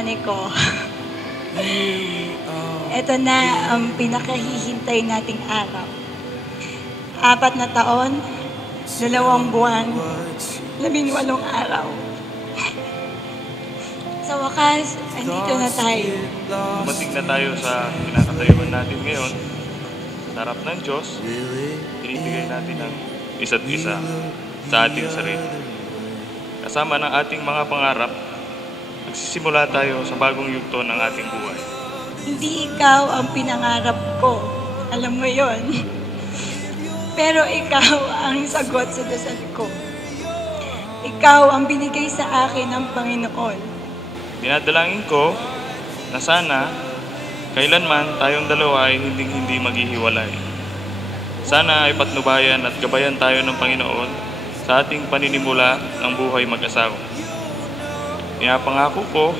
Monico. Ito na ang pinakahihintay nating araw. 4 na taon, 2 buwan, 18 araw. Sa wakas, andito na tayo. Dumating na tayo sa pinakatayuan natin ngayon. Sa harap ng Diyos, binibigay natin ang isa't isa sa ating sarili. Kasama ng ating mga pangarap, magsisimula tayo sa bagong yugto ng ating buhay. Hindi ikaw ang pinangarap ko. Alam mo yon. Pero ikaw ang sagot sa dasal ko. Ikaw ang binigay sa akin ng Panginoon. Dinadalangin ko na sana kailanman tayong dalawa ay hindi maghihiwalay. Sana ay patnubayan at gabayan tayo ng Panginoon sa ating paninimula ng buhay mag-asawa. Pinapangako ko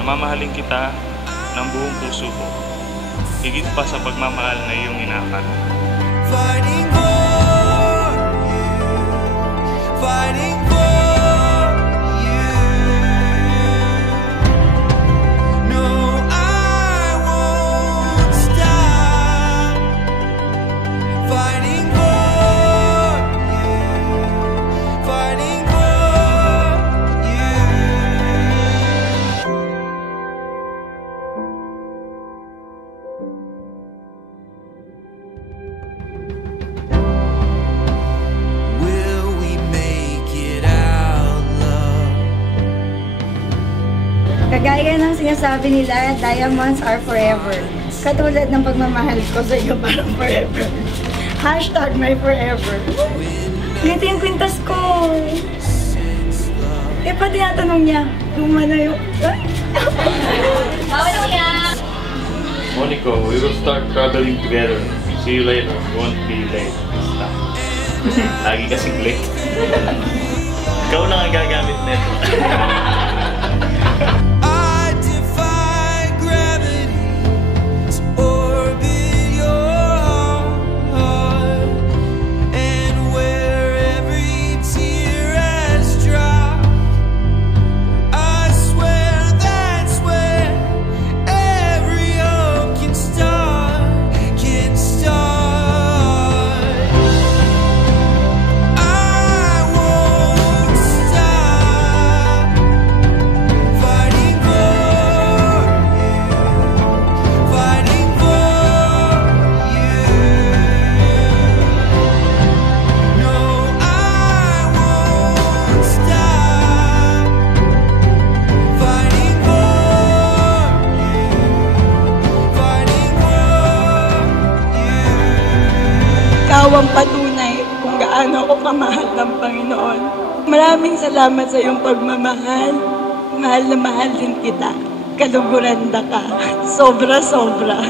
na mamahalin kita ng buong puso ko, higit pa sa pagmamahal na iyong inaakala. Fighting for you, fighting for you. No, I won't stop fighting for you, fighting for you. Will we make it out, love? Kagaya ng sinasabi nila, diamonds are forever. Katulad ng pagmamahal ko sa iyo parang forever. Hashtag my forever. Ganito yung kwintas ko. Eh, pa tinatanong niya, luma na yung... Monico, we will start traveling together. See you later. Won't be late. Stop. Lagi kasing late. Ikaw lang ang gagamit nito. I defy gravity to orbit your heart, and where every tear has dropped, I swear that's where every hope can start, can start. I won't stop fighting for you, fighting for you. No, I won't stop fighting for you, fighting for you. Ikaw ang patunay kung gaano ako kamahal ng Panginoon. Maraming salamat sa iyong pagmamahal. Mahal na mahal din kita. Kaluguranda ka. Sobra-sobra.